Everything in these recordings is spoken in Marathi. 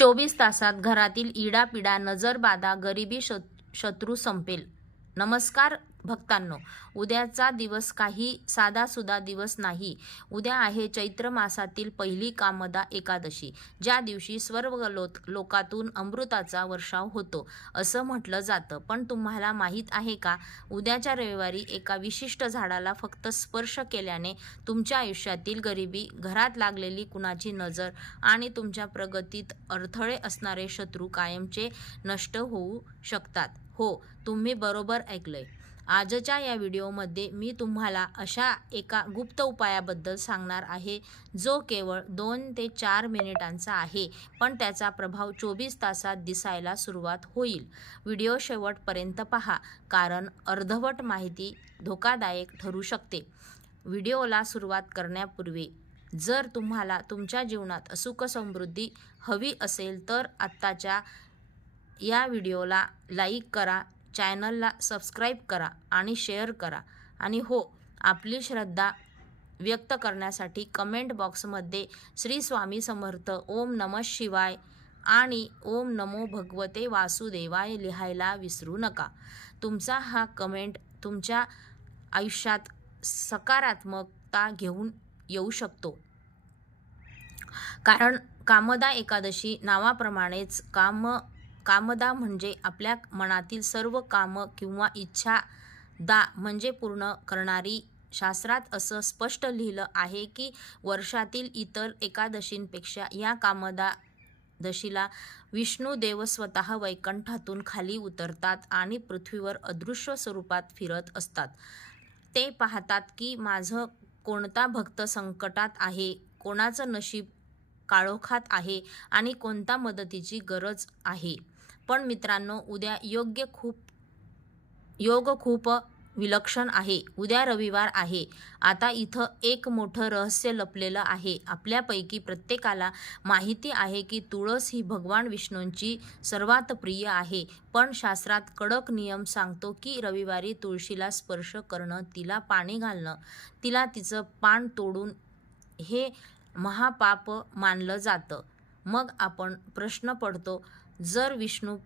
24 तासात घरातील इडापिडा, नजरबाधा, गरिबी शत्रू संपेल. नमस्कार भक्तांनो, उद्याचा दिवस काही साधासुधा दिवस नाही. उद्या आहे चैत्र मासातील पहिली कामदा एकादशी, ज्या दिवशी सर्व लोकातून अमृताचा वर्षाव होतो असं म्हटलं जातं. पण तुम्हाला माहीत आहे का, उद्याच्या रविवारी एका विशिष्ट झाडाला फक्त स्पर्श केल्याने तुमच्या आयुष्यातील गरिबी, घरात लागलेली कुणाची नजर आणि तुमच्या प्रगतीत अडथळे असणारे शत्रू कायमचे नष्ट होऊ शकतात. हो, तुम्ही बरोबर ऐकलंय. आजच्या या व्हिडिओमध्ये मी तुम्हाला अशा एका गुप्त उपायाबद्दल सांगणार आहे, जो केवळ 2 ते 4 मिनिटांचा आहे, पण त्याचा प्रभाव 24 तासात दिसायला सुरुवात होईल. व्हिडिओ शेवटपर्यंत पहा, कारण अर्धवट माहिती धोकादायक ठरू शकते. व्हिडिओला सुरुवात करण्यापूर्वी जर तुम्हाला तुमच्या जीवनात सुख समृद्धी हवी असेल तर आत्ताच्या या व्हिडिओला लाईक करा, चॅनलला सबस्क्राईब करा आणि शेअर करा. आणि हो, आपली श्रद्धा व्यक्त करण्यासाठी कमेंट बॉक्समध्ये श्री स्वामी समर्थ, ओम नमः शिवाय आणि ओम नमो भगवते वासुदेवाय लिहायला विसरू नका. तुमचा हा कमेंट तुमच्या आयुष्यात सकारात्मकता घेऊन येऊ शकतो. कारण कामदा एकादशी नावाप्रमाणेच कामदा म्हणजे आपल्या मनातील सर्व कामं किंवा इच्छा, दा म्हणजे पूर्ण करणारी. शास्त्रात असं स्पष्ट लिहिलं आहे की वर्षातील इतर एकादशींपेक्षा या कामदादशीला विष्णुदेव स्वतः वैकुंठातून खाली उतरतात आणि पृथ्वीवर अदृश्य स्वरूपात फिरत असतात. ते पाहतात की माझं कोणता भक्त संकटात आहे, कोणाचं नशीब काळोखात आहे आणि कोणता मदतीची गरज आहे. पण मित्रांनो, उद्या योग खूप विलक्षण आहे. उद्या रविवार आहे. आता इथं एक मोठं रहस्य लपलेलं आहे. आपल्यापैकी प्रत्येकाला माहिती आहे की तुळस ही भगवान विष्णूंची सर्वात प्रिय आहे. पण शास्त्रात कडक नियम सांगतो की रविवारी तुळशीला स्पर्श करणं, तिला पाणी घालणं, तिला तिचं पान तोडून हे महापाप मानलं जातं. मग आपण प्रश्न पडतो, जर विष्णू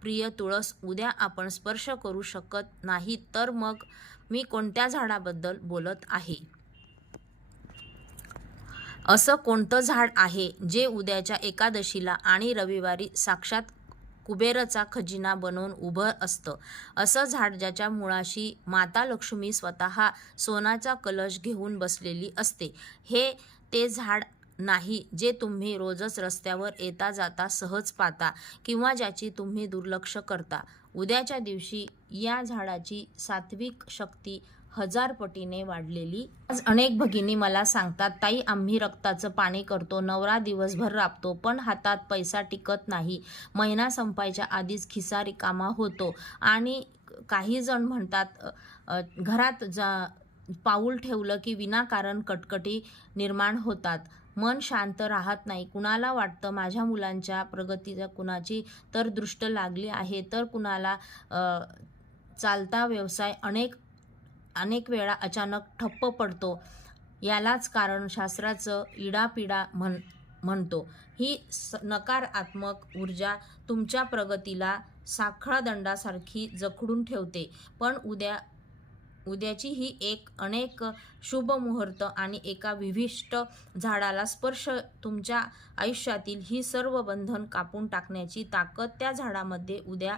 प्रिय तुळस उद्या आपण स्पर्श करू शकत नाही, तर मग मी कोणत्या झाडाबद्दल बोलत आहे? असं कोणतं झाड आहे जे उद्याच्या एकादशीला आणि रविवारी साक्षात कुबेराचा खजिना बनवून उभं असतं? असं झाड ज्याच्या मुळाशी माता लक्ष्मी स्वतः सोन्याचा कलश घेऊन बसलेली असते. हे ते झाड नाही जे तुम्ही रोजच रस्त्यावर येता जाता सहज पाहता किंवा ज्याची तुम्ही दुर्लक्ष करता. उद्याच्या दिवशी या झाडाची सात्विक शक्ती 1000 पटीने वाढलेली. आज अनेक भगिनी मला सांगतात, ताई आम्ही रक्ताचं पाणी करतो, नवरा दिवसभर राबतो, पण हातात पैसा टिकत नाही, महिना संपायच्या आधीच खिसा रिकामा होतो. आणि काही जण म्हणतात घरात पाऊल ठेवलं की विनाकारण कटकटी निर्माण होतात, मन शांत राहत नाही. कुणाला वाटतं माझ्या मुलांच्या प्रगतीला कुणाची तर दृष्ट लागली आहे, तर कुणाला चालता व्यवसाय अनेक वेळा अचानक ठप्प पडतो. यालाच कारण शास्त्राचं इडापिडा म्हणतो. ही नकारात्मक ऊर्जा तुमच्या प्रगतीला साखळदंडासारखी जखडून ठेवते. पण उद्याची ही अनेक शुभ मुहूर्त आणि एका विशिष्ट झाडाला स्पर्श तुमच्या आयुष्यातील ही सर्व बंधन कापून टाकण्याची ताकद त्या झाडामध्ये उद्या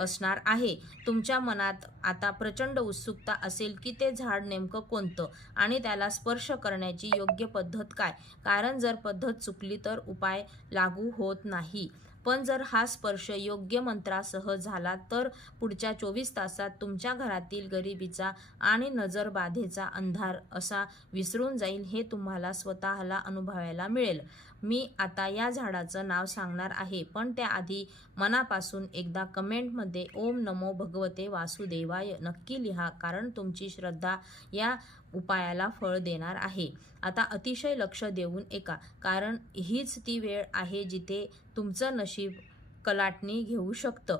असणार आहे. तुमच्या मनात आता प्रचंड उत्सुकता असेल की ते झाड नेमकं कोणतं आणि त्याला स्पर्श करण्याची योग्य पद्धत काय? कारण जर पद्धत चुकली तर उपाय लागू होत नाही. पण जर हा स्पर्श योग्य मंत्रासह झाला तर पुढच्या 24 तासात तुमच्या घरातील गरिबीचा आणि नजरबाधेचा अंधार असा विसरून जाईल, हे तुम्हाला स्वतःला अनुभवायला मिळेल. मी आता या झाडाचं नाव सांगणार आहे, पण त्याआधी मनापासून एकदा कमेंटमध्ये ओम नमो भगवते वासुदेवाय नक्की लिहा, कारण तुमची श्रद्धा या उपायाला फळ देणार आहे. आता अतिशय लक्ष देऊन ऐका, कारण हीच ती वेळ आहे जिथे तुमचं नशीब कलाटणी घेऊ शकतं.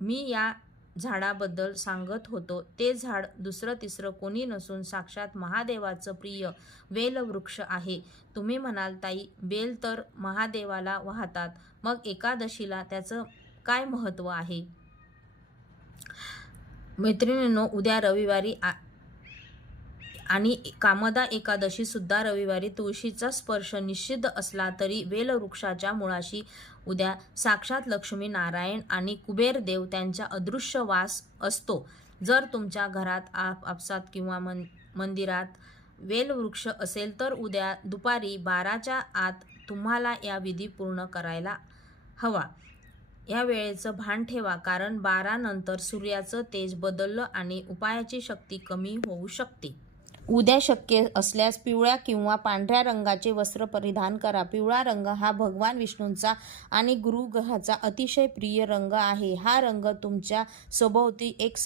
मी या झाडाबद्दल सांगत होतो ते झाड दुसरं तिसरं कोणी नसून साक्षात महादेवाचं प्रिय बेलवृक्ष आहे. तुम्ही म्हणाल ताई, बेल तर महादेवाला वाहतात, मग एकादशीला त्याचं काय महत्त्व आहे? मैत्रिणींनो, उद्या रविवारी आणि कामदा एकादशी सुद्धा रविवारी तुळशीचा स्पर्श निषिद्ध असला तरी बेलवृक्षाच्या मुळाशी उद्या साक्षात लक्ष्मी नारायण आणि कुबेर देव त्यांचा अदृश्य वास असतो. जर तुमच्या घरात आपसात किंवा मंदिरात बेलवृक्ष असेल तर उद्या दुपारी 12च्या आत तुम्हाला या विधी पूर्ण करायला हवा. या वेळेचं भान ठेवा, कारण 12 नंतर सूर्याचं तेज बदललं आणि उपायाची शक्ती कमी होऊ शकते. उद्या शक्य असल्यास पिवळ्या किंवा पांढऱ्या रंगाचे वस्त्र परिधान करा. पिवळा रंग हा भगवान विष्णूंचा आणि गुरुग्रहाचा अतिशय प्रिय रंग आहे. हा रंग तुमच्या सभोवती एक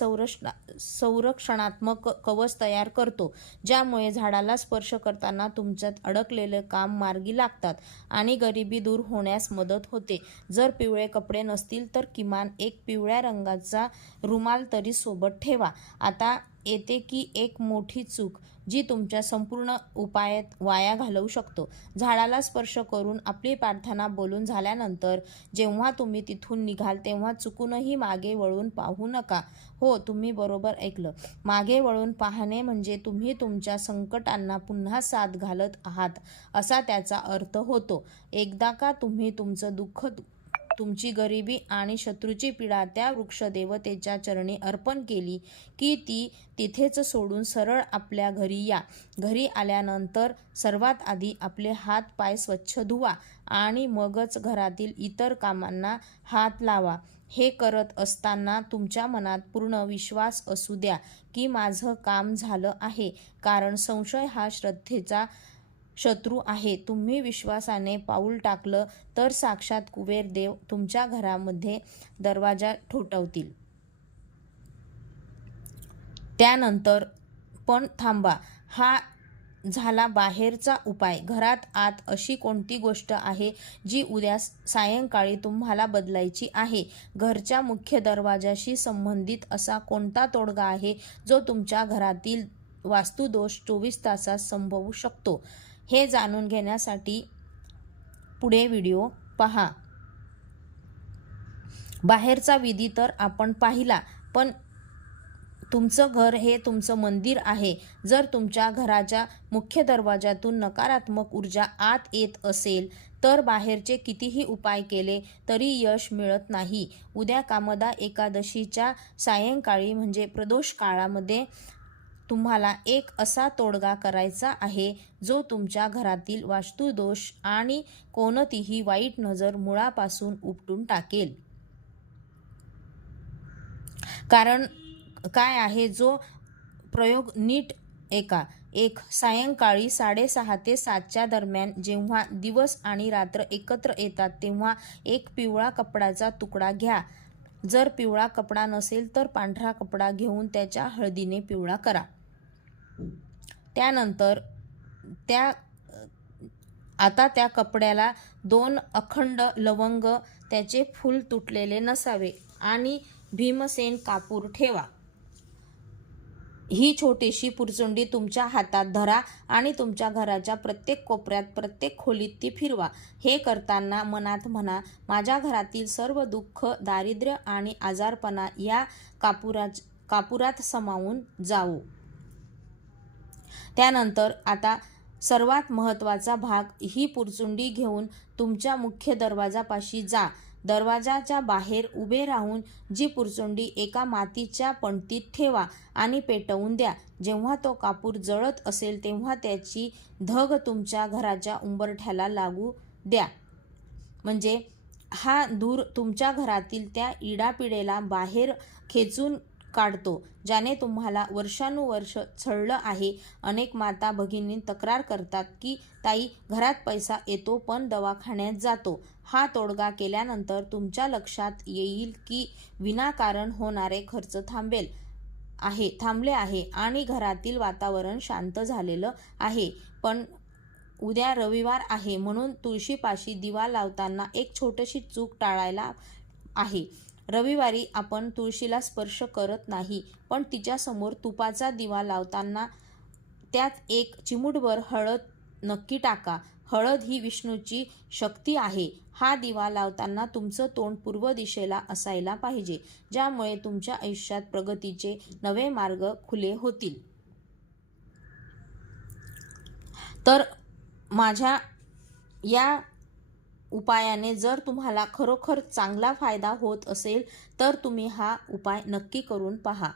संरक्षणात्मक कवच तयार करतो, ज्यामुळे झाडाला स्पर्श करताना तुमच्यात अडकलेले काम मार्गी लागतात आणि गरिबी दूर होण्यास मदत होते. जर पिवळे कपडे नसतील तर किमान एक पिवळ्या रंगाचा रुमाल तरी सोबत ठेवा. आता येते की एक मोठी चूक जी तुमच्या संपूर्ण उपायात वाया घालवू शकतो. झाडाला स्पर्श करून आपली प्रार्थना बोलून झाल्यानंतर जेव्हा तुम्ही तिथून निघाल तेव्हा चुकूनही मागे वळून पाहू नका. हो, तुम्ही बरोबर ऐकलं. मागे वळून पाहणे म्हणजे तुम्ही तुमच्या संकटांना पुन्हा साथ घालत आहात असा त्याचा अर्थ होतो. एकदा का तुम्ही तुमचं दुःख, तुमची गरिबी आणि शत्रूची पीडा त्या वृक्षदेवतेच्या चरणी अर्पण केली की ती तिथेच सोडून सरळ आपल्या घरी या. घरी आल्यानंतर सर्वात आधी आपले हात पाय स्वच्छ धुवा आणि मगच घरातील इतर कामांना हात लावा. हे करत असताना तुमच्या मनात पूर्ण विश्वास असू द्या की माझं काम झालं आहे, कारण संशय हा श्रद्धेचा शत्रू आहे. तुम्ही विश्वासाने पाऊल टाकलं तर साक्षात कुबेर देव तुमच्या घरामध्ये दरवाजा ठोठावतील. त्यानंतर पण थांबा. हा झाला बाहेरचा उपाय. घरात आत अशी कोणती गोष्ट आहे जी उद्या सायंकाळी तुम्हाला बदलायची आहे? घरच्या मुख्य दरवाजाशी संबंधित असा कोणता तोडगा आहे जो तुमच्या घरातील वास्तुदोष 24 तासात संपवू शकतो? हे जाणून घेण्यासाठी पुढे व्हिडिओ पहा. बाहेरचा विधी तर आपण पाहिला, पण तुमचं घर हे तुमचं मंदिर आहे. जर तुमच्या घराच्या मुख्य दरवाजातून नकारात्मक ऊर्जा आत येत असेल तर बाहेरचे कितीही उपाय केले तरी यश मिळत नाही. उद्या कामदा एकादशीच्या सायंकाळी म्हणजे प्रदोष काळामध्ये तुम्हाला एक असा तोडगा करायचा आहे जो तुमच्या घरातील वास्तुदोष आणि कोणतीही वाईट नजर मुळापासून उपटून टाकेल. कारण काय आहे जो प्रयोग नीट ऐका. सायंकाळी 6:30 ते 7च्या दरम्यान जेव्हा दिवस आणि रात्र एकत्र येतात तेव्हा एक पिवळा कपड्याचा तुकडा घ्या. जर पिवळा कपडा नसेल तर पांढरा कपडा घेऊन त्याच्या हळदीने पिवळा करा. त्यानंतर त्या कपड्याला 2 अखंड लवंग, त्याचे फूल तुटलेले नसावे आणि भीमसेन कापूर ठेवा. ही छोटीशी पुरचुंडी तुमच्या हातात धरा आणि तुमच्या घराच्या प्रत्येक कोपऱ्यात, प्रत्येक खोलीत ती फिरवा. हे करताना मनात म्हणा, माझ्या घरातील सर्व दुःख, दारिद्र्य आणि आजारपणा या कापुरात समावून जावो. त्यानंतर आता सर्वात महत्त्वाचा भाग, ही पुरचुंडी घेऊन तुमच्या मुख्य दरवाजापाशी जा. दरवाजाच्या बाहेर उभे राहून जी पुरचुंडी एका मातीच्या पणतीत ठेवा आणि पेटवून द्या. जेव्हा तो कापूर जळत असेल तेव्हा त्याची धग तुमच्या घराच्या उंबरठ्याला लागू द्या. म्हणजे हा धूर तुमच्या घरातील त्या इडापिडेला बाहेर खेचून काढतो ज्याने तुम्हाला वर्षानुवर्ष छळलं आहे. अनेक माता भगिनी तक्रार करतात की ताई, घरात पैसा येतो पण दवाखान्यात जातो. हा तोडगा केल्यानंतर तुमच्या लक्षात येईल की विनाकारण होणारे खर्च थांबले आहे आणि घरातील वातावरण शांत झालेलं आहे. पण उद्या रविवार आहे म्हणून तुळशीपाशी दिवा लावताना एक छोटीशी चूक टाळायला आहे. रविवारी आपण तुळशीला स्पर्श करत नाही, पण तिच्यासमोर तुपाचा दिवा लावताना त्यात एक चिमूटभर हळद नक्की टाका. हळद ही विष्णूची शक्ती आहे. हा दिवा लावताना तुमचं तोंड पूर्व दिशेला असायला पाहिजे, ज्यामुळे तुमच्या आयुष्यात प्रगतीचे नवे मार्ग खुले होतील. तर माझ्या या उपायाने जर तुम्हाला खरोखर चांगला फायदा होत असेल तर तुम्ही हा उपाय नक्की करून पहा.